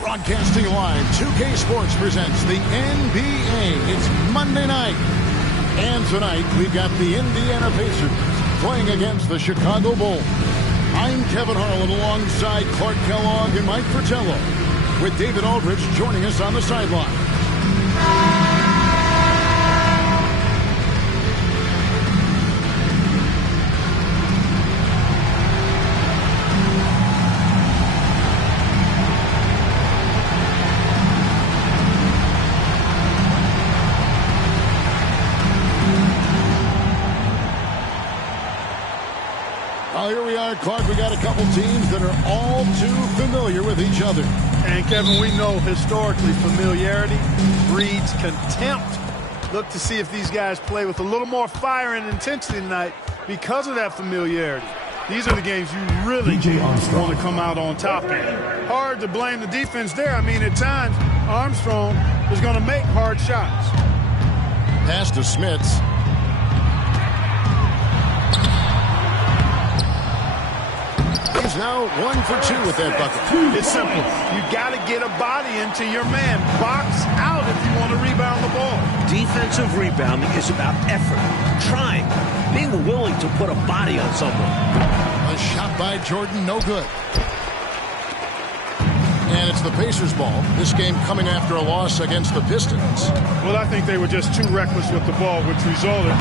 Broadcasting live, 2K Sports presents the NBA. It's Monday night. And tonight, we've got the Indiana Pacers playing against the Chicago Bulls. I'm Kevin Harlan alongside Clark Kellogg and Mike Fratello, with David Aldridge joining us on the sideline. Here we are, Clark. We got a couple teams that are all too familiar with each other. And, Kevin, we know historically familiarity breeds contempt. Look to see if these guys play with a little more fire and intensity tonight because of that familiarity. These are the games you really want to come out on top in. Hard to blame the defense there. I mean, at times, Armstrong is going to make hard shots. Pass to Smits. He's now 1 for 2 with that bucket. It's simple. You got to get a body into your man. Box out if you want to rebound the ball. Defensive rebounding is about effort, trying, being willing to put a body on someone. A shot by Jordan, no good. And it's the Pacers' ball. This game coming after a loss against the Pistons. Well, I think they were just too reckless with the ball, which resulted.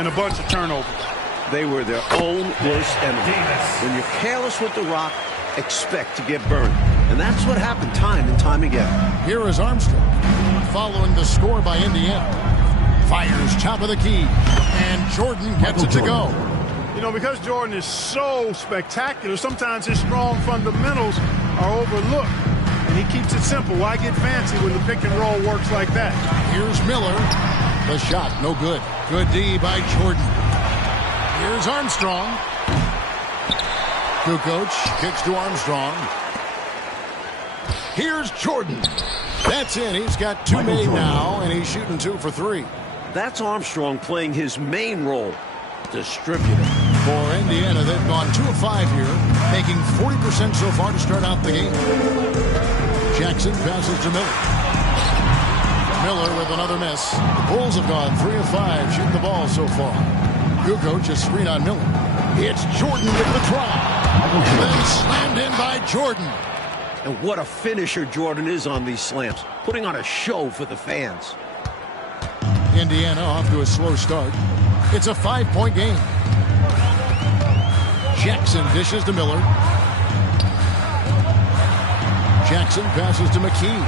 And a bunch of turnovers. They were their own worst enemy. When you're careless with the rock, expect to get burned. And that's what happened time and time again. Here is Armstrong following the score by Indiana. Fires top of the key. And Jordan gets it to go. You know, because Jordan is so spectacular, sometimes his strong fundamentals are overlooked. And he keeps it simple. Why get fancy when the pick and roll works like that? Here's Miller. The shot, no good. Good D by Jordan. Here's Armstrong. Kukoc kicks to Armstrong. Here's Jordan. That's in. He's got 2 made now, and he's shooting 2 for 3. That's Armstrong playing his main role, distributor. For Indiana, they've gone 2 of 5 here, making 40% so far to start out the game. Jackson passes to Miller. Miller with another miss. The Bulls have gone 3 of 5 shooting the ball so far. Kukoc a screen on Miller. It's Jordan with the try. And then slammed in by Jordan. And what a finisher Jordan is on these slams, putting on a show for the fans. Indiana off to a slow start. It's a 5-point game. Jackson dishes to Miller. Jackson passes to McKee.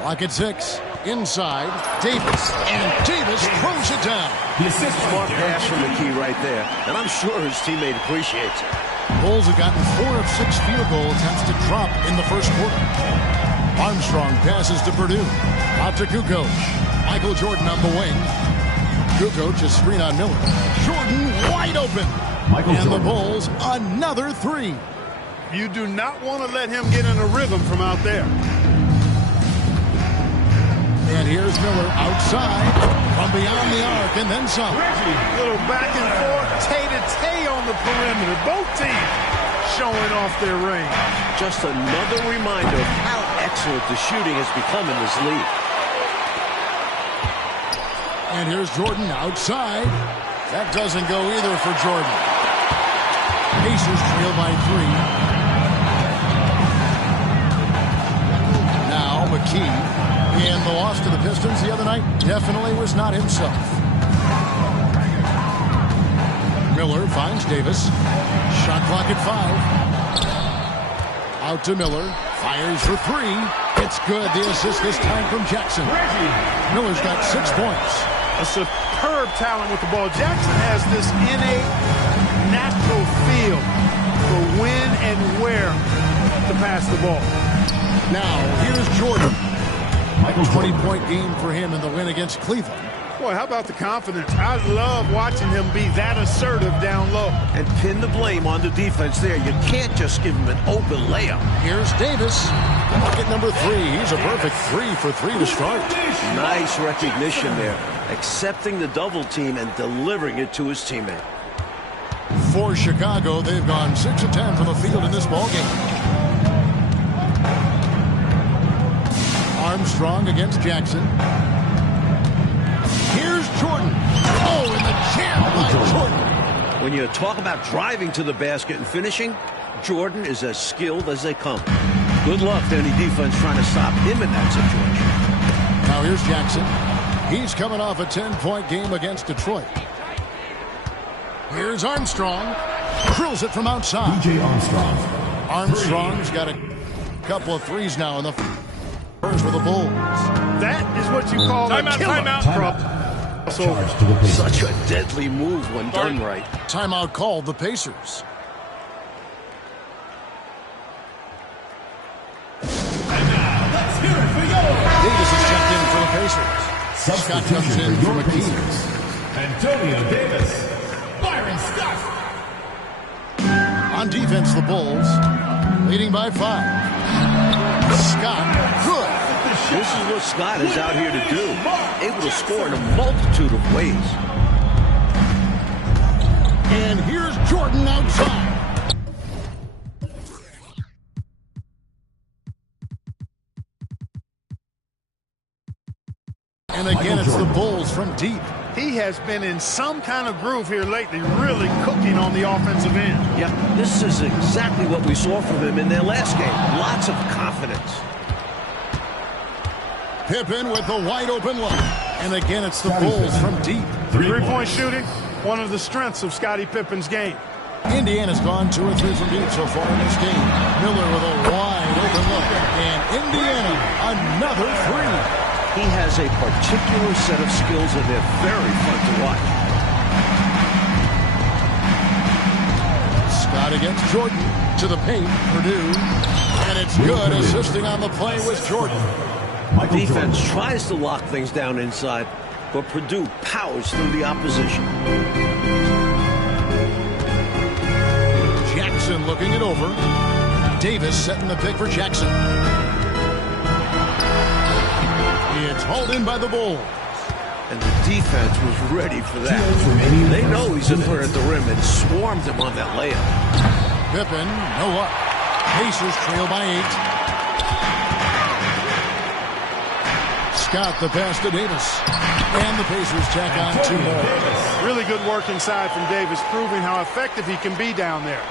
Clock at 6. Inside. Davis. And Davis throws it down. Smart pass from McKee right there. And I'm sure his teammate appreciates it. Bulls have gotten 4 of 6 field goal attempts to drop in the first quarter. Armstrong passes to Purdue. Out to Kukoc. Michael Jordan on the wing. Kukoc a screen on Miller. Jordan wide open. And the Bulls another 3. You do not want to let him get in a rhythm from out there. And here's Miller outside from beyond the arc and then some. Little back and forth, tay-to-tay on the perimeter. Both teams showing off their range. Just another reminder of how excellent the shooting has become in this league. And here's Jordan outside. That doesn't go either for Jordan. Pacers trail by 3. Now McKee. And the loss to the Pistons the other night definitely was not himself. Miller finds Davis. Shot clock at 5. Out to Miller. Fires for 3. It's good. The assist this time from Jackson. Miller's got 6 points. A superb talent with the ball. Jackson has this innate, natural feel for when and where to pass the ball. Now, here's Jordan. 20-point game for him in the win against Cleveland. Boy, how about the confidence? I love watching him be that assertive down low. And pin the blame on the defense there. You can't just give him an open layup. Here's Davis. Bucket number 3. He's a perfect 3 for 3 to start. Nice recognition there. Accepting the double team and delivering it to his teammate. For Chicago, they've gone 6 of 10 from the field in this ballgame. Armstrong against Jackson. Here's Jordan. Oh, and the jam by Jordan. When you talk about driving to the basket and finishing, Jordan is as skilled as they come. Good luck to any defense trying to stop him in that situation. Now here's Jackson. He's coming off a 10-point game against Detroit. Here's Armstrong. Drills it from outside. DJ Armstrong. Armstrong's got a couple of threes now in the first for the Bulls. That is what you call a killer. Timeout. Such a deadly move when done right. Timeout called the Pacers. Davis is checked in for the Pacers. Scott comes in for McKee. Antonio Davis. Byron Scott. On defense, the Bulls leading by 5. Scott, good. This is what Scott is out here to do. Able to score in a multitude of ways. And here's Jordan outside. And again, it's the Bulls from deep. He has been in some kind of groove here lately, really cooking on the offensive end. Yeah, this is exactly what we saw from him in their last game. Lots of confidence. Pippen with the wide open look. And again, it's the Bulls from deep. Three-point shooting, one of the strengths of Scottie Pippen's game. Indiana's gone 2 or 3 from deep so far in this game. Miller with a wide open look. And Indiana, another 3. He has a particular set of skills, and they're very fun to watch. Scott against Jordan to the paint. Purdue. And it's good. Assisting on the play was Jordan. Defense tries to lock things down inside, but Purdue powers through the opposition. Jackson looking it over. Davis setting the pick for Jackson. It's hauled in by the Bulls. And the defense was ready for that. They know he's a threat at the rim and swarmed him on that layup. Pippen, no up. Pacers trail by 8. Scott the pass to Davis. And the Pacers tack on 2. Really good work inside from Davis, proving how effective he can be down there.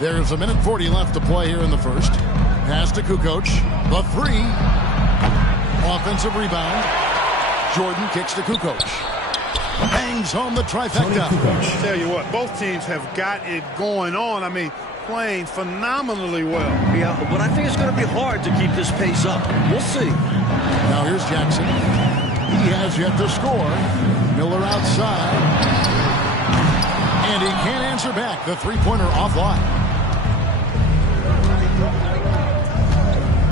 There's 1:40 left to play here in the first. Pass to Kukoc. The 3. Offensive rebound. Jordan kicks to Kukoc. Bangs home the trifecta. Tell you what, both teams have got it going on. I mean, playing phenomenally well. Yeah, but I think it's going to be hard to keep this pace up. We'll see. Now here's Jackson. He has yet to score. Miller outside. And he can't answer back. The three-pointer offline.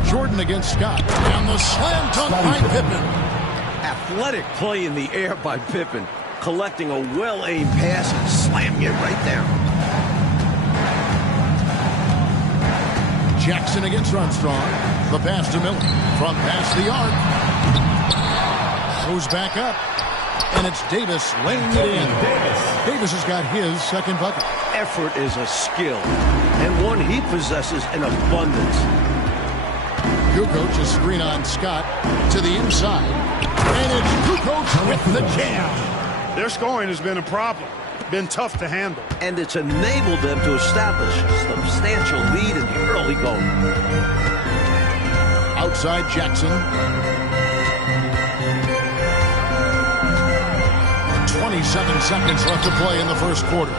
Jordan against Scott. And the slam dunk by Pippen. Athletic play in the air by Pippen. Collecting a well-aimed pass and slamming it right there. Jackson against Armstrong. The pass to Miller. From past the arc. Goes back up. And it's Davis laying it in. Davis has got his second bucket. Effort is a skill, and one he possesses in abundance. Kukoc is screen on Scott to the inside. And it's Kukoc with the jam. Their scoring has been a problem. Been tough to handle. And it's enabled them to establish a substantial lead in the early going. Outside Jackson. 27 seconds left to play in the first quarter.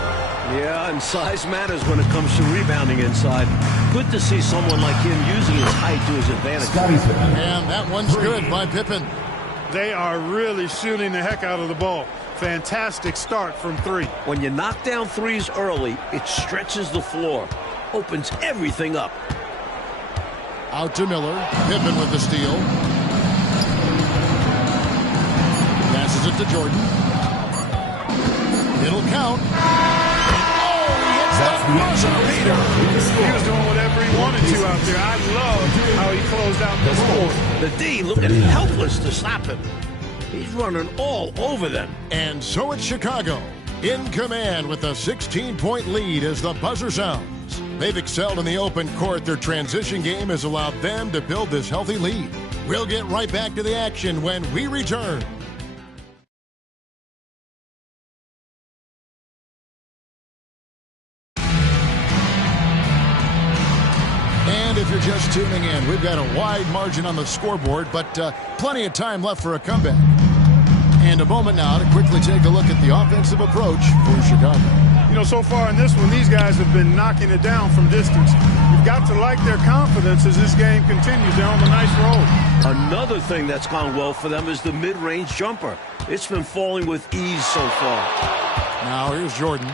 Yeah, and size matters when it comes to rebounding inside. Good to see someone like him using his height to his advantage. And that one's good by Pippen. They are really shooting the heck out of the ball. Fantastic start from 3. When you knock down threes early, it stretches the floor, opens everything up. Out to Miller. Pippen with the steal. Passes it to Jordan. It'll count. Oh, he hits that buzzer beater. He was doing whatever he wanted to out there. I love how he closed out this quarter. The D looking helpless to stop him. He's running all over them. And so it's Chicago in command with a 16-point lead as the buzzer sounds. They've excelled in the open court. Their transition game has allowed them to build this healthy lead. We'll get right back to the action when we return. And if you're just tuning in, we've got a wide margin on the scoreboard, but plenty of time left for a comeback. And a moment now to quickly take a look at the offensive approach for Chicago. You know, so far in this one, these guys have been knocking it down from distance. You've got to like their confidence as this game continues. They're on a nice roll. Another thing that's gone well for them is the mid-range jumper. It's been falling with ease so far. Now here's Jordan.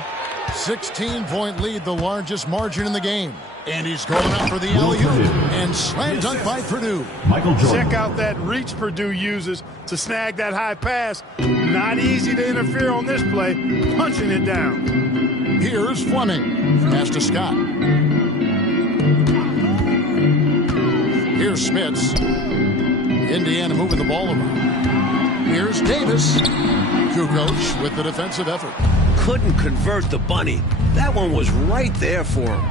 16-point lead, the largest margin in the game. And he's going up for the alley-oop. And slam dunk by Purdue. Michael Jordan. Check out that reach Purdue uses to snag that high pass. Not easy to interfere on this play. Punching it down. Here's Fleming. Pass to Scott. Here's Smits. Indiana moving the ball around. Here's Davis. Kukoc with the defensive effort. Couldn't convert the bunny. That one was right there for him.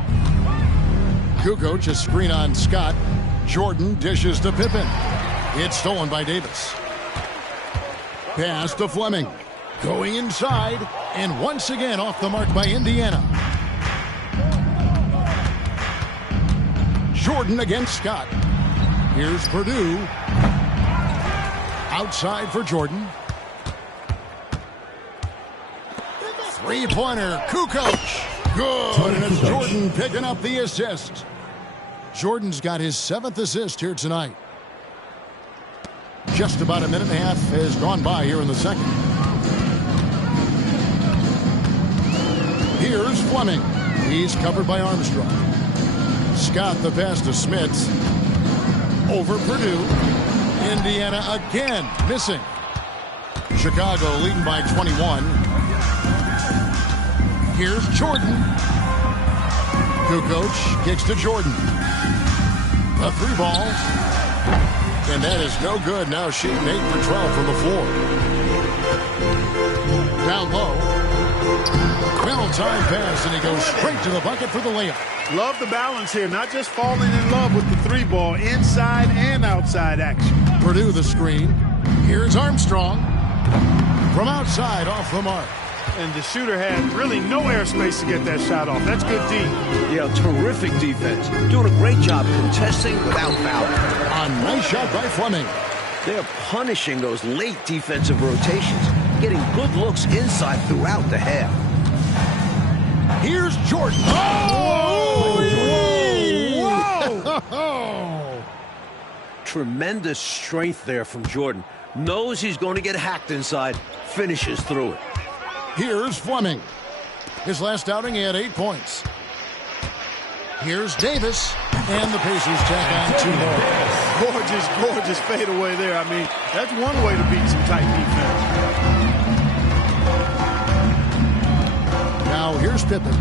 Kukoc, a screen on Scott. Jordan dishes to Pippen. It's stolen by Davis. Pass to Fleming. Going inside. And once again off the mark by Indiana. Jordan against Scott. Here's Purdue. Outside for Jordan. Three-pointer. Kukoc. Good. And it's Jordan picking up the assist. Jordan's got his 7th assist here tonight. Just about a minute and a half has gone by here in the second. Here's Fleming. He's covered by Armstrong. Scott the pass to Smits. Over Purdue. Indiana again missing. Chicago leading by 21. Here's Jordan. Kukoc kicks to Jordan. A three ball. And that is no good. Now shooting 8 for 12 from the floor. Down low. Well time pass, and he goes straight to the bucket for the layup. Love the balance here. Not just falling in love with the three ball. Inside and outside action. Purdue the screen. Here's Armstrong. From outside off the mark. And the shooter had really no airspace to get that shot off. That's good D. Yeah, terrific defense. Doing a great job contesting without fouling. A nice shot by Fleming. They're punishing those late defensive rotations, getting good looks inside throughout the half. Here's Jordan. Whoa! Whoa! Tremendous strength there from Jordan. Knows he's going to get hacked inside, finishes through it. Here's Fleming. His last outing, he had 8 points. Here's Davis. And the Pacers tack on 2 more. Gorgeous, gorgeous fadeaway there. I mean, that's one way to beat some tight defense. Now here's Pippen.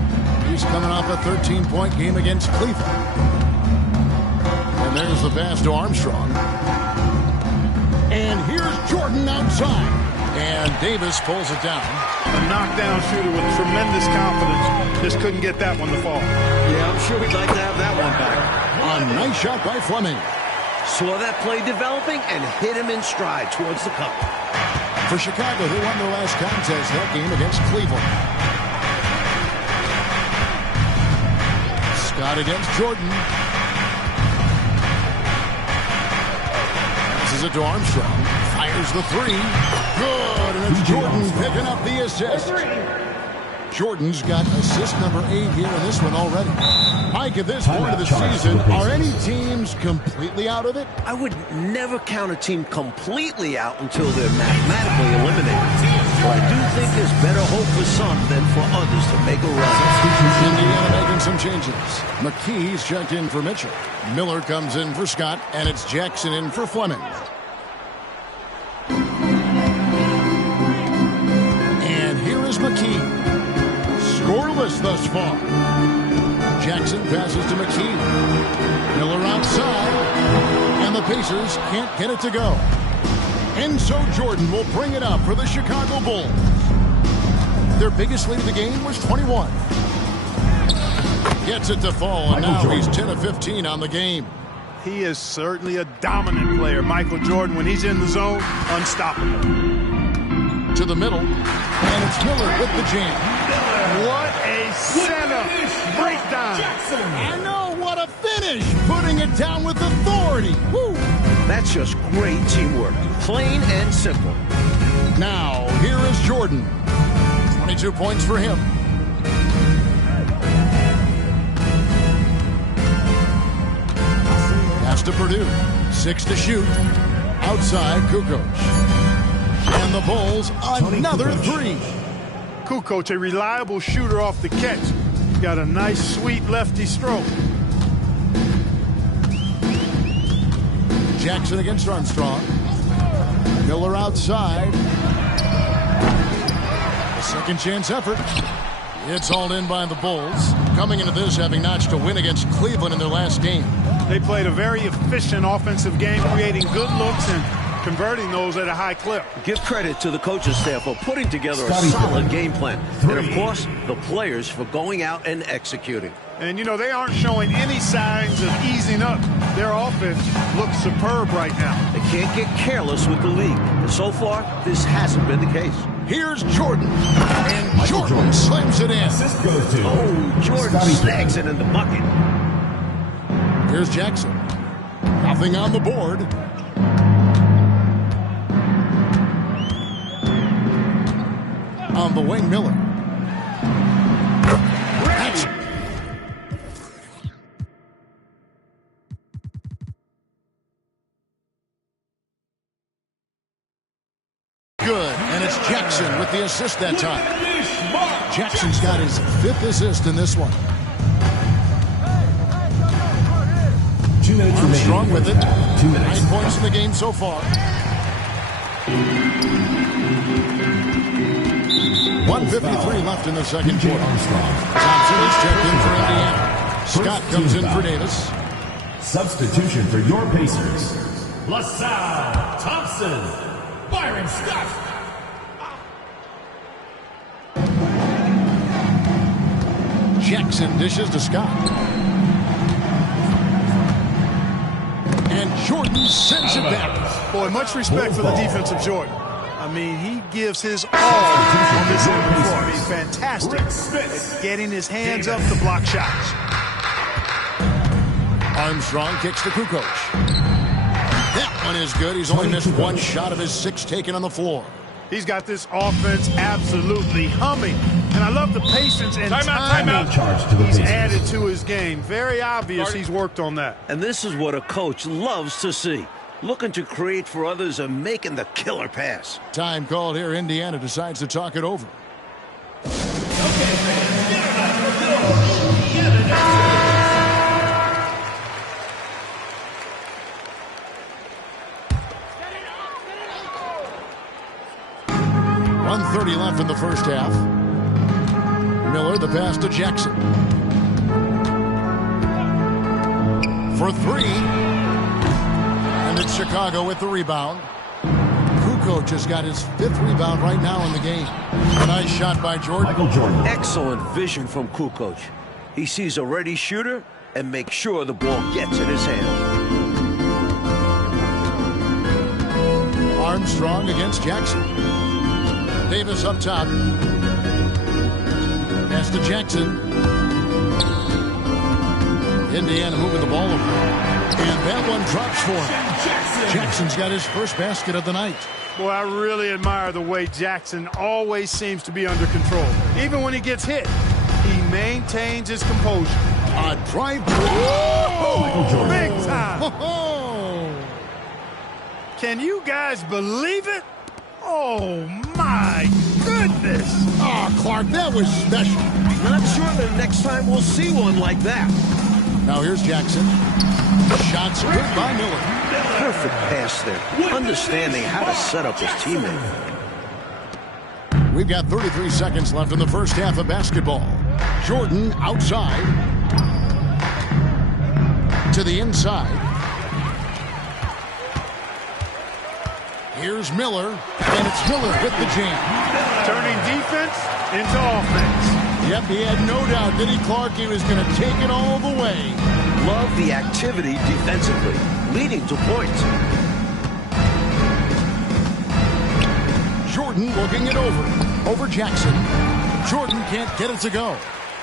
He's coming off a 13-point game against Cleveland. And there's the pass to Armstrong. And here's Jordan outside. And Davis pulls it down. A knockdown shooter with tremendous confidence. Just couldn't get that one to fall. Yeah, I'm sure we'd like to have that one back. A nice shot by Fleming. Saw that play developing and hit him in stride towards the cup. For Chicago, who won their last contest that game against Cleveland. Scott against Jordan. Passes it to Armstrong. Fires the three. Good, and it's Jordan picking up the assist. Jordan's got assist number 8 here in this one already. Mike, at this point of the season, are any teams completely out of it? I would never count a team completely out until they're mathematically eliminated. But I do think there's better hope for some than for others to make a run. Indiana making some changes. McKee's checked in for Mitchell. Miller comes in for Scott, and it's Jackson in for Fleming. McKee. Scoreless thus far. Jackson passes to McKee. Miller outside. And the Pacers can't get it to go. Enzo Jordan will bring it up for the Chicago Bulls. Their biggest lead of the game was 21. Gets it to fall, and now he's 10 of 15 on the game. He is certainly a dominant player. Michael Jordan, when he's in the zone, unstoppable. To the middle, and it's Miller with the jam. What a setup. Breakdown. I know, what a finish. Putting it down with authority. Woo. That's just great teamwork. Plain and simple. Now, here is Jordan. 22 points for him. Pass to Purdue. 6 to shoot. Outside, Kukoc. And the Bulls, another 3. Kukoc, a reliable shooter off the catch. Got a nice, sweet lefty stroke. Jackson against Armstrong. Miller outside. A second chance effort. It's hauled in by the Bulls. Coming into this having notched a win against Cleveland in their last game. They played a very efficient offensive game, creating good looks and converting those at a high clip. Give credit to the coaching staff for putting together a solid game plan. And, of course, the players for going out and executing. And, you know, they aren't showing any signs of easing up. Their offense looks superb right now. They can't get careless with the league. And so far, this hasn't been the case. Here's Jordan. And Jordan slams it in. Assist goes to Oh, Jordan snags it in the bucket. Here's Jackson. Nothing on the board. On the wing, Miller. That's good, and it's Jackson with the assist that time. Jackson's got his 5th assist in this one. 2 minutes remaining. Armstrong with it. 2 minutes. 9 points in the game so far. 1:53 left in the second quarter. Thompson is checked in for Indiana. Scott comes in for Davis. Substitution for your Pacers. LaSalle Thompson. Byron Scott. Jackson dishes to Scott. And Jordan sends it back. Boy, much respect for the defensive Jordan. I mean, he gives his all on this end of the floor. He's fantastic at getting his hands up to block shots. Armstrong kicks to Kukoc. That one is good. He's only missed 1 shot of his 6 taken on the floor. He's got this offense absolutely humming. And I love the patience and timing he's added to his game. Very obvious he's worked on that. And this is what a coach loves to see. Looking to create for others and making the killer pass. Time called here. Indiana decides to talk it over. .130 left in the first half. Miller, the pass to Jackson. For 3. And it's Chicago with the rebound. Kukoc has got his 5th rebound right now in the game. A nice shot by Jordan. Michael Jordan. Excellent vision from Kukoc. He sees a ready shooter and makes sure the ball gets in his hand. Armstrong against Jackson. Davis up top. Pass to Jackson. Indiana moving the ball over. And that one drops for him. Jackson's got his first basket of the night. Boy, I really admire the way Jackson always seems to be under control. Even when he gets hit, he maintains his composure. A drive. Oh, big time. Oh. Can you guys believe it? Oh, my goodness. Oh, Clark, that was special. Not sure the next time we'll see one like that. Now here's Jackson. Shots good by Miller. Perfect pass there. Understanding how to set up his teammate. We've got 33 seconds left in the first half of basketball. Jordan outside. To the inside. Here's Miller. And it's Miller with the jam. Turning defense into offense. Yep, he had no doubt, did he, Clark? He was going to take it all the way. Love the activity defensively, leading to points. Jordan looking it over Jackson. Jordan can't get it to go.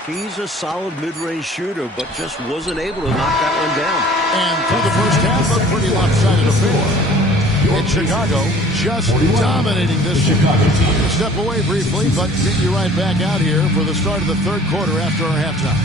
He's a solid mid-range shooter, but just wasn't able to knock that one down. And through the first half, a pretty lopsided affair. And Chicago just dominating this Chicago team. Step away briefly, but meet you right back out here for the start of the third quarter after our halftime.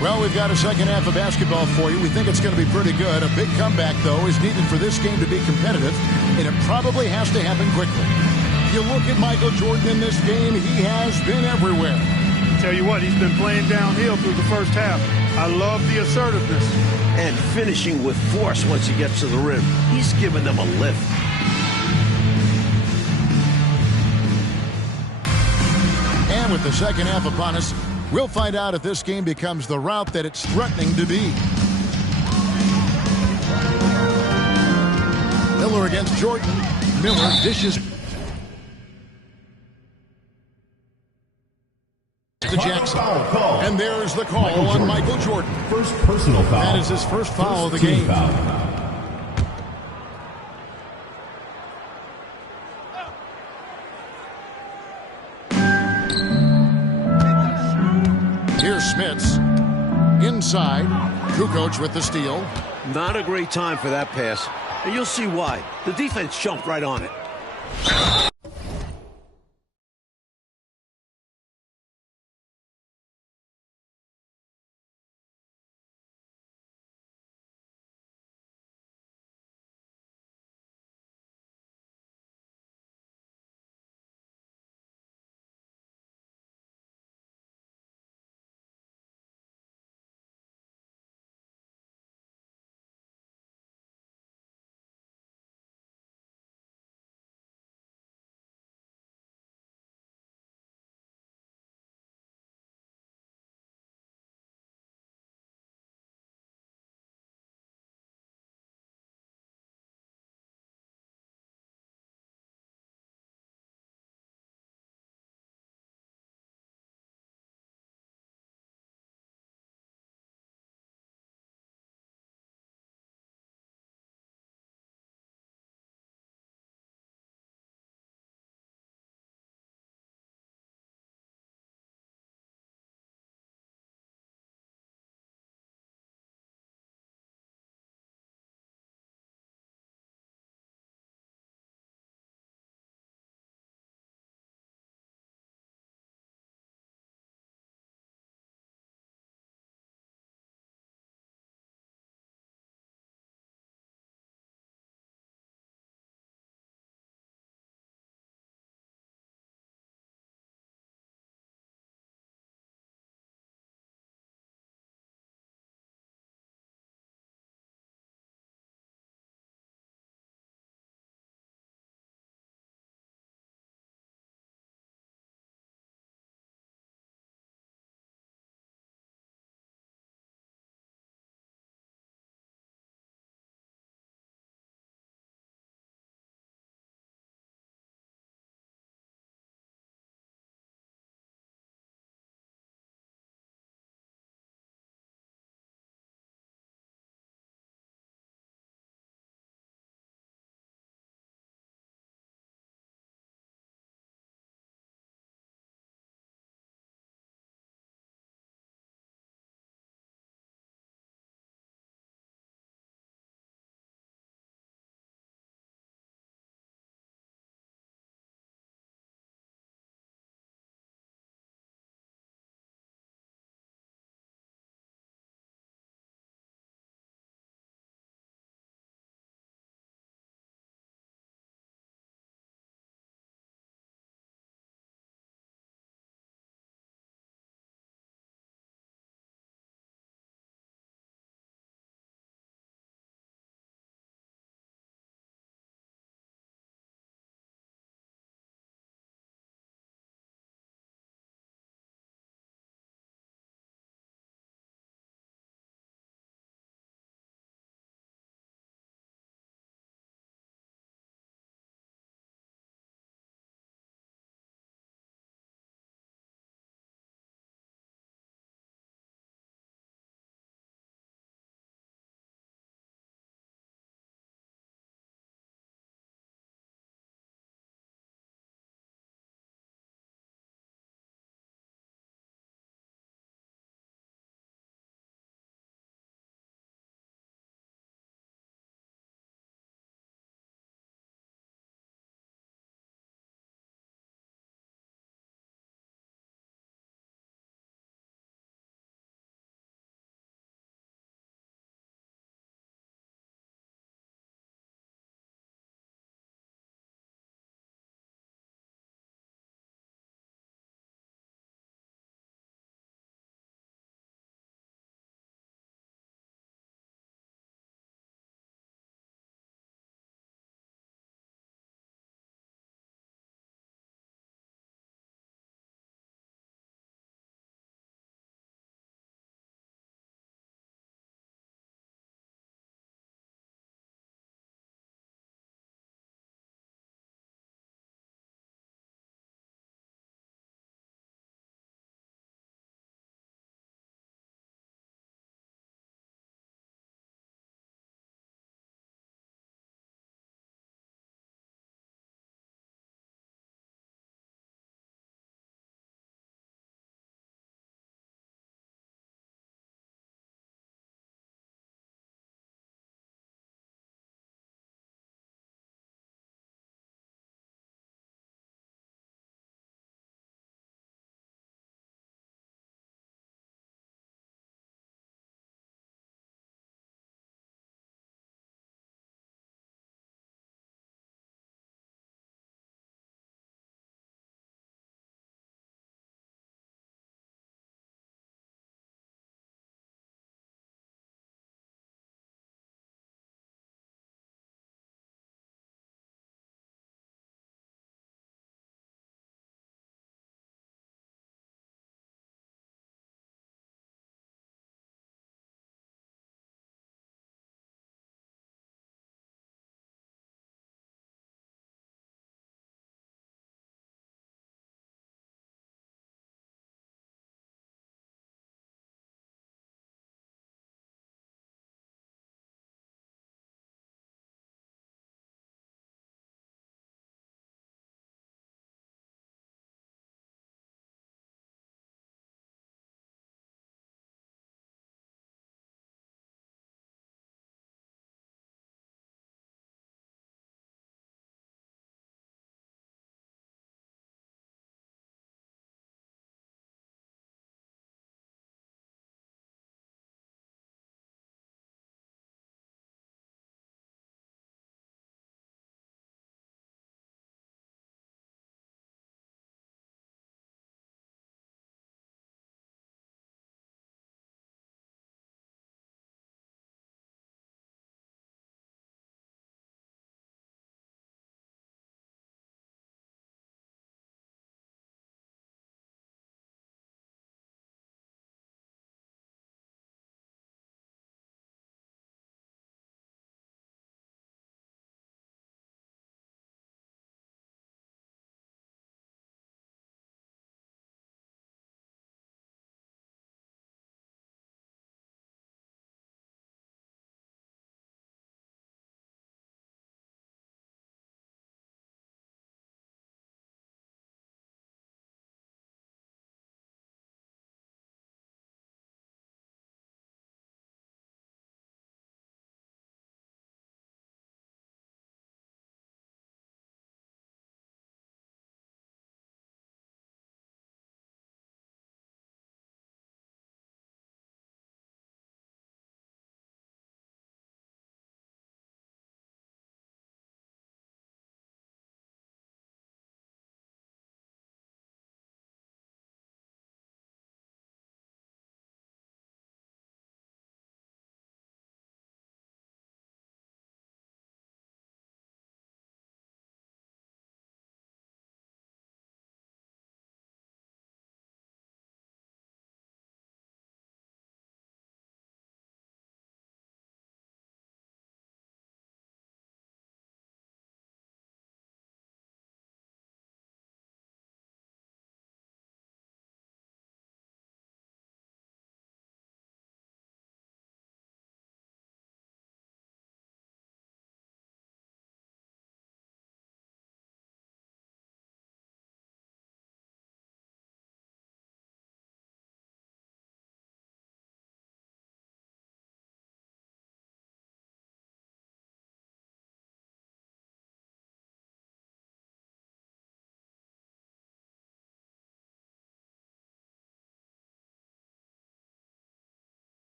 Well, we've got a second half of basketball for you. We think it's going to be pretty good. A big comeback, though, is needed for this game to be competitive, and it probably has to happen quickly. You look at Michael Jordan in this game, he has been everywhere. Tell you what, he's been playing downhill through the first half. I love the assertiveness. And finishing with force once he gets to the rim. He's giving them a lift. And with the second half upon us, we'll find out if this game becomes the route that it's threatening to be. Miller against Jordan. Miller dishes to Jackson. And there's the call on Michael Jordan. First personal foul. That is his first foul of the game. Foul. Here's Smits. Inside. Kukoc with the steal. Not a great time for that pass. And you'll see why. The defense jumped right on it.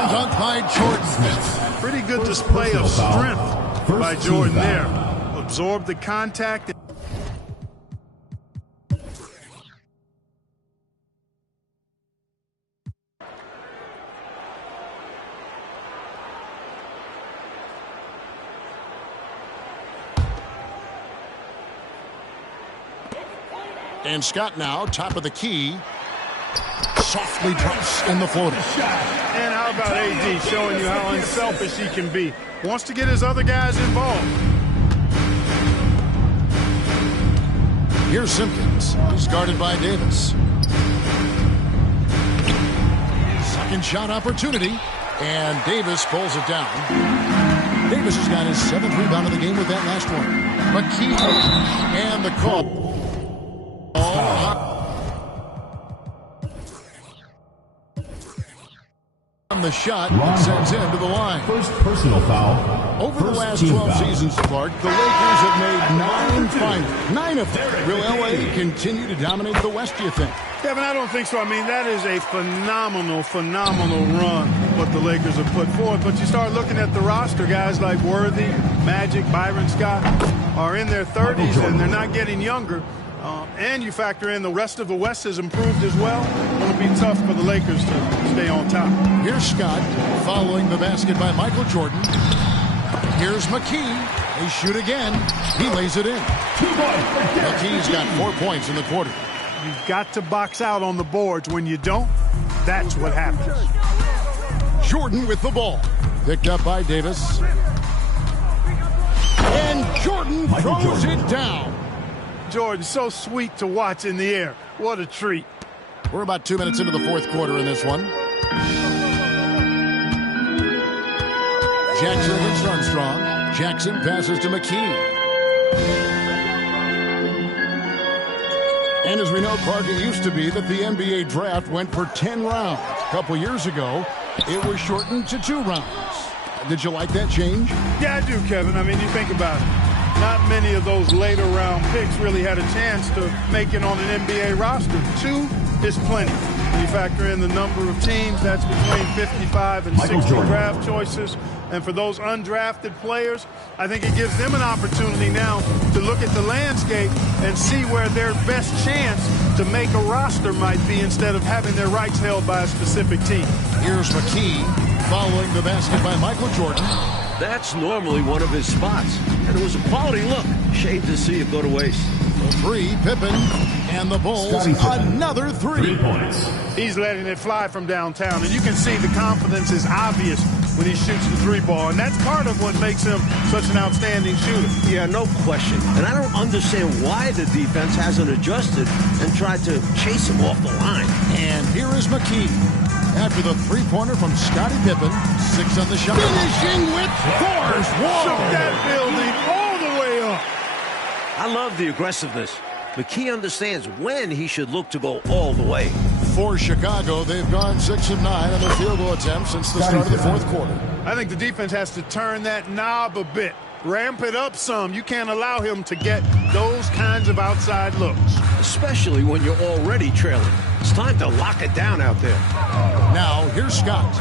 Slam dunk by Jordan. Pretty good display of strength by Jordan there. Absorbed the contact. And Scott now, top of the key, softly drops in the floater. And how about AD showing you how unselfish he can be. Wants to get his other guys involved. Here's Simpkins. He's guarded by Davis. Second shot opportunity. And Davis pulls it down. Davis has got his 7th rebound of the game with that last one. McKee and the call. On the shot, sends him to the line. First personal foul. Over the last 12 seasons, Clark, the Lakers have made 9 finals. 9 of them. Will LA continue to dominate the West, do you think? Kevin, I don't think so. I mean, that is a phenomenal run what the Lakers have put forward. But you start looking at the roster, guys like Worthy, Magic, Byron Scott are in their 30s, and they're not getting younger. And you factor in the rest of the West has improved as well. It'll be tough for the Lakers to stay on top. Here's Scott following the basket by Michael Jordan. Here's McKee. They shoot again. He lays it in. McKee's got 4 points in the quarter. You've got to box out on the boards. When you don't, that's what happens. Jordan with the ball. Picked up by Davis. And Jordan throws it down. Jordan, so sweet to watch in the air. What a treat. We're about 2 minutes into the fourth quarter in this one. Jackson against Armstrong. Jackson passes to McKee. And as we know, Clark, it used to be that the NBA draft went for 10 rounds. A couple years ago, it was shortened to 2 rounds. Did you like that change? Yeah, I do, Kevin. I mean, you think about it. Not many of those later round picks really had a chance to make it on an NBA roster. 2 is plenty. When you factor in the number of teams, that's between 55 and 60 draft choices. And for those undrafted players, I think it gives them an opportunity now to look at the landscape and see where their best chance to make a roster might be instead of having their rights held by a specific team. Here's McKee following the basket by Michael Jordan. That's normally one of his spots, and it was a quality look. Shame to see it go to waste. The 3, Pippen, and the Bulls, another 3. 3 points. He's letting it fly from downtown, and you can see the confidence is obvious when he shoots the 3 ball, and that's part of what makes him such an outstanding shooter. Yeah, no question. And I don't understand why the defense hasn't adjusted and tried to chase him off the line. And here is McKee. After the 3-pointer from Scottie Pippen, 6 on the shot. Finishing with force. Shook that building all the way up. I love the aggressiveness. McKee understands when he should look to go all the way. For Chicago, they've gone 6 of 9 on their field goal attempts since the start of the fourth quarter. I think the defense has to turn that knob a bit. Ramp it up some. You can't allow him to get those kinds of outside looks. Especially when you're already trailing. It's time to lock it down out there. Now, here's Scott.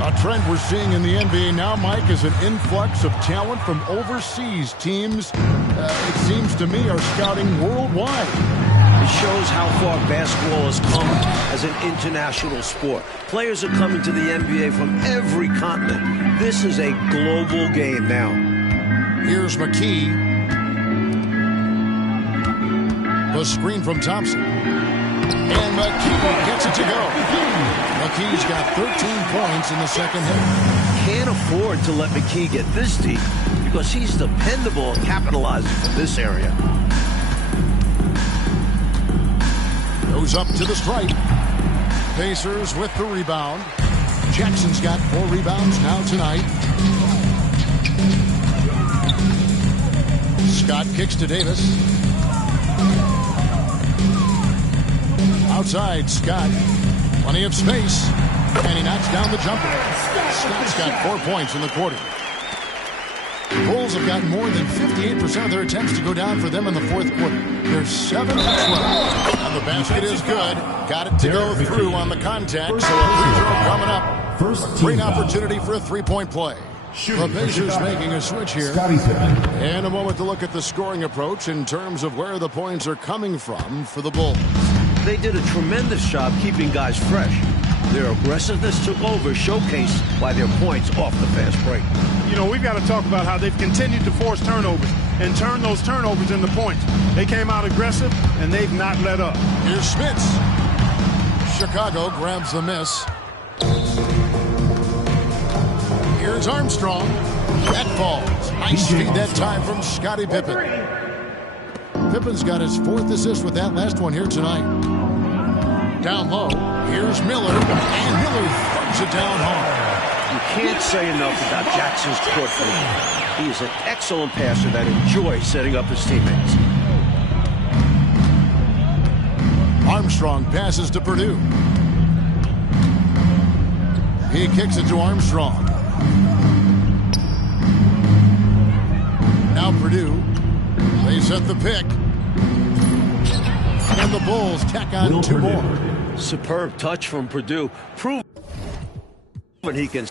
A trend we're seeing in the NBA now, Mike, is an influx of talent from overseas teams. It seems to me are scouting worldwide. It shows how far basketball has come as an international sport. Players are coming to the NBA from every continent. This is a global game now. Here's McKee. The screen from Thompson. And McKee gets it to go. McKee's got 13 points in the second half. Can't afford to let McKee get this deep because he's dependable at capitalizing from this area. Goes up to the stripe. Pacers with the rebound. Jackson's got 4 rebounds now tonight. Scott kicks to Davis. Outside, Scott. Plenty of space. And he knocks down the jumper. Scott's got 4 points in the quarter. The Bulls have gotten more than 58% of their attempts to go down for them in the fourth quarter. There's 7 to 12. And the basket is good. Got it to go through on the contact. So a free throw coming up. Great opportunity for a three-point play. The Pacers making a switch here. And a moment to look at the scoring approach in terms of where the points are coming from for the Bulls. They did a tremendous job keeping guys fresh. Their aggressiveness took over, showcased by their points off the fast break. You know, we've got to talk about how they've continued to force turnovers and turn those turnovers into points. They came out aggressive, and they've not let up. Here's Schmitz. Chicago grabs the miss. Here's Armstrong. That falls. Nice feed that time from Scottie Pippen. Pippen's got his 4th assist with that last one here tonight. Down low, here's Miller, and Miller throws it down home. You can't say enough about Jackson's court vision. He is an excellent passer that enjoys setting up his teammates. Armstrong passes to Purdue. He kicks it to Armstrong. Now Purdue. They set the pick. And the Bulls tack on 2 more. Superb touch from Purdue. Proven he can